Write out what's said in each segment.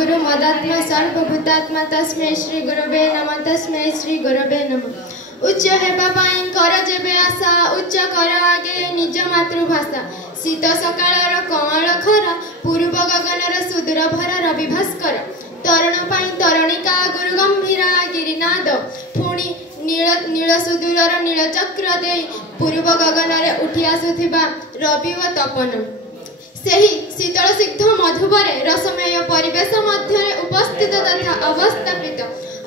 सद्गुरु मदात्मा सर्वभूतात्मा तस्मै श्री गुरवे नमः तस्मै श्री गुरवे नमः। उच्च हेबा पाई कर जेबे आशा उच्च कर आगे निज मातृभाषा शीत सकाळर कमल खरा पूर्व गगनर सुदूर भर रवि भास्कर तरण पाई तरणिका गुरु गंभीरा गिरिनाद पुणी नील सुदूरर नील चक्र दे पूर्व गगनरे उठी आसुथिबा रवि व तपन सेही शीतल सिग्ध मधुबरे रसमय परिवेश मध्य उपस्थित तथा अवस्थापित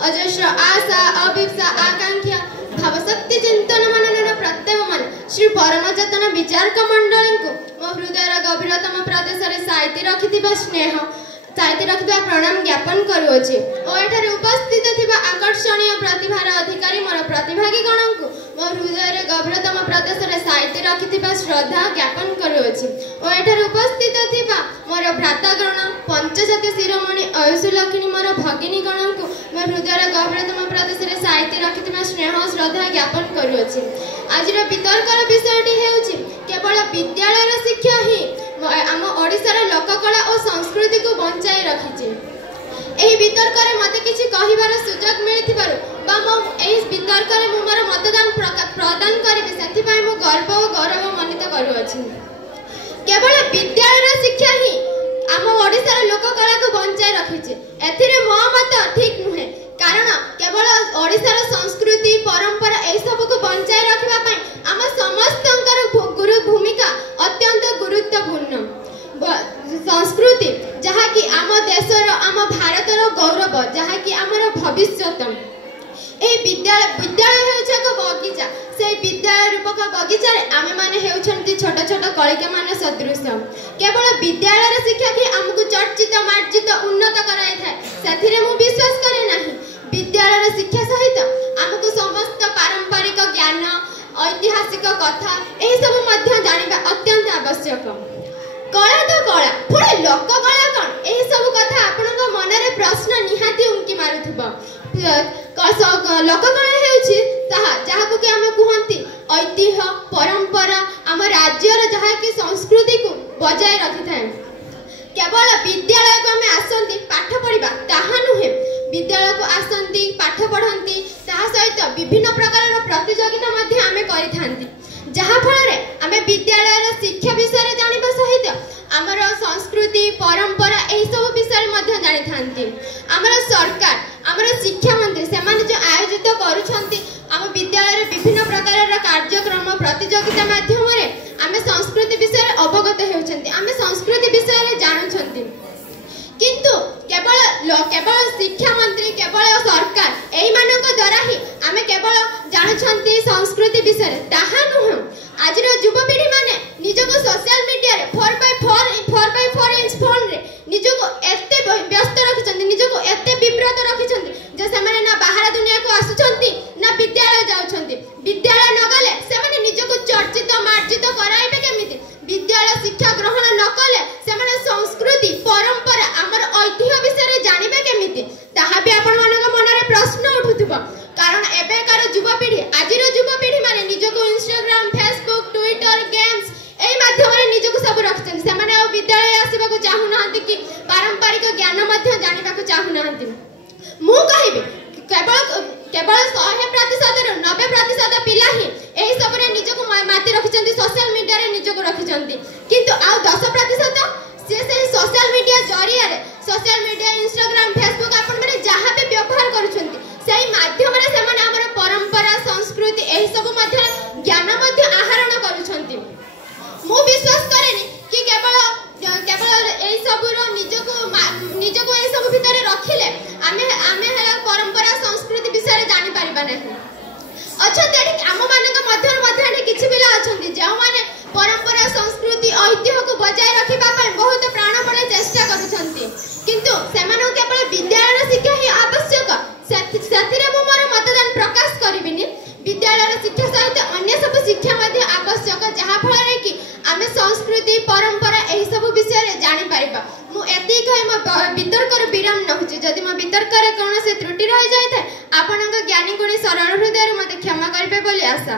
अजस्र आशा अभिप्सा आकांक्षा भावशक्ति चिंतन मनन प्रत्यय मन श्री परमचेतन विचारक मंडली को मो हृदय गभीरतम प्रदेश में साइती रखिथिबा स्नेह साइती रखिथिबा प्रणाम ज्ञापन करूछि और एठारे उपस्थित थिबा आकर्षणीय प्रतिभार अधिकारी मोर प्रतिभागी गण को मो हृदय गभीरतम प्रदेश में साइती रखिथिबा श्रद्धा ज्ञापन करूछि और एठारे उपस्थित थिबा मोर भ्रातागण पंचशती शिरोमणि आयुष लक्ष्मी मोर भगिनी गण को मो हृदय गभीरतम प्रदेश में साइती रखिथिबा स्नेह श्रद्धा ज्ञापन करूछि। आज वितर्कर विषयटी हेउछि केवल विद्यालय शिक्षा ही आम ओडिशार लोककला और संस्कृति को बंचाई रखिछि। एही वितर्क रे मते किछि कहिबार सुजोग मिलिथिबारु बा मो एही वितर्क रे मो मोर मतदान प्रदान करिबि सेथि पय मो गर्व और गौरव मनित करूछि। केवल विद्यालय शिक्षा ही आम ओडिशार लोककला को बंचाई रखिछि एथिरे मो मत ठीक नुहे कारण केवल ओडिशार संस्कृति परंपरा ए सब को बंचाई रखिबा पय आम समस्तंकर गुरु भूमिका अत्यंत गुरुत्वपूर्ण। संस्कृति जहा कि आम देशर आम भारतर गौरव जहा कि आमर भविष्यत ए विद्यालय हेउछ एक बगीचा से विद्यालय रूपक बगीचा रे आमे माने हेउछंती छोट छोट कलिका माने सदृश केवल विद्यालय शिक्षा कि हमकु चर्चित मार्जित उन्नत कराई थाए सेथिरे मु विश्वास करे नाही। विद्यालय शिक्षा सहित हमकु समस्त पारंपरिक ज्ञान ऐतिहासिक कथा एही सब मध्य जानिबा अत्यंत आवश्यक। कला तो कला पुणे लोक कला कौन एही सब कथा आपनक मनरे प्रश्न निहाती उंकी मारुथबा लोक कला हेउछि ताहा जाहाकु कि हम कुहंती ऐतिह्य परंपरा आम राज्यर जहा कि संस्कृति को बजाय रखि थाए। केवल विद्यालय को हमें आसंती पाठ पढ़िबा ताहा नुहे विद्यालय को आसंती पाठ पढ़ंती ताहा सहित विभिन्न प्रकार प्रतियोगिता मध्य आमे करिथांती जहा फल रे आमे विद्यालय शिक्षा विषय रे जानिबा सहित आमर संस्कृति परंपरा एही सब विषय मध्य जानि थांती। आमर सरकार आमर शिक्षा मंत्री से माने जो आयोजित करूछंती आम विद्यालय रे विभिन्न प्रकार कार्यक्रम प्रतियोगिता माध्यम रे आमे संस्कृति विषय अवगत हेउछंती आमे संस्कृति विषय रे जानुछंती किंतु केवल शिक्षा मंत्री केवल सरकार एही मानक द्वारा ही आमे केवल जानुछंती संस्कृति विषय ताहा नुह। आज युवपीढ़ी माने निजको सोशल मीडिया रे 4x4 इंच फोन रे निजको एते व्यस्त रखिछंती निजको एते विब्रत रखिछंती जे से माने ना बाहर दुनिया को आसुछंती ना विद्यालय जाउछंती विद्यालय न गले से माने निजको चर्चित मार्जित कराइबे केमिति विद्यालय शिक्षा ग्रहण न कले से माने संस्कृति परंपरा हमर ऐतिह्य विषय रे जानिबे केमिति ताहा भी आपण मानक मनरे प्रश्न उठुथबा कारण एबेकार युवपीढ़ी आजिर युवपीढ़ी माने निजको इंस्टाग्राम फेसबुक ट्विटर गेम्स एई माध्यम रे निजको सब रखछन से माने आ विद्यालय आसीबा को चाहू नाहंती कि पारंपरिक ज्ञान मध्य जानिबा को चाहू नाहंती। मु कहिबे केवल 100% रो 90% पिला ही एही सब रे निजको माती रखछन्ती सोशल मीडिया रे निजको रखछन्ती किंतु आ 10% से सोशल मीडिया जरिया रे सोशल मीडिया इंस्टाग्राम फेसबुक आपण माने जहा भी व्यवहार करूछन्ती सेही माध्यम रे से माने हमर परंपरा संस्कृति एही सब मध्य ज्ञान मध्य आहरण करूछन्ती। मु विश्वास करेनी कि केवल एही सब रो निजको एही सब भितर रखिले आमे हला परंपरा संस्कृति विषय जानि परिबा नाही। अच्छा आम मानक मध्य किछि पिला अछन्ती जे माने परंपरा संस्कृति ऐतिह्य को बजाय रखिबा पर बहुत प्राणपणे चेष्टा करूछन्ती किंतु सेमानो केवल विद्यालय शिक्षा ही आवश्यक सेथिरे मो मोर मतदान प्रकाश करिबिनी। विद्यालय शिक्षा सहित अन्य सब शिक्षा मध्ये आवश्यक जहा फल रे कि आमे संस्कृति परंपरा एही सब विषय रे जानि परिबा। मु एति कहि म वितर्क रे विराम नहुछि जदि म वितर्क रे कोनोसी त्रुटि रहि जाय थाए आपनक ज्ञानी गुणी सरल हृदय रे मते क्षमा करिबे बोली आशा।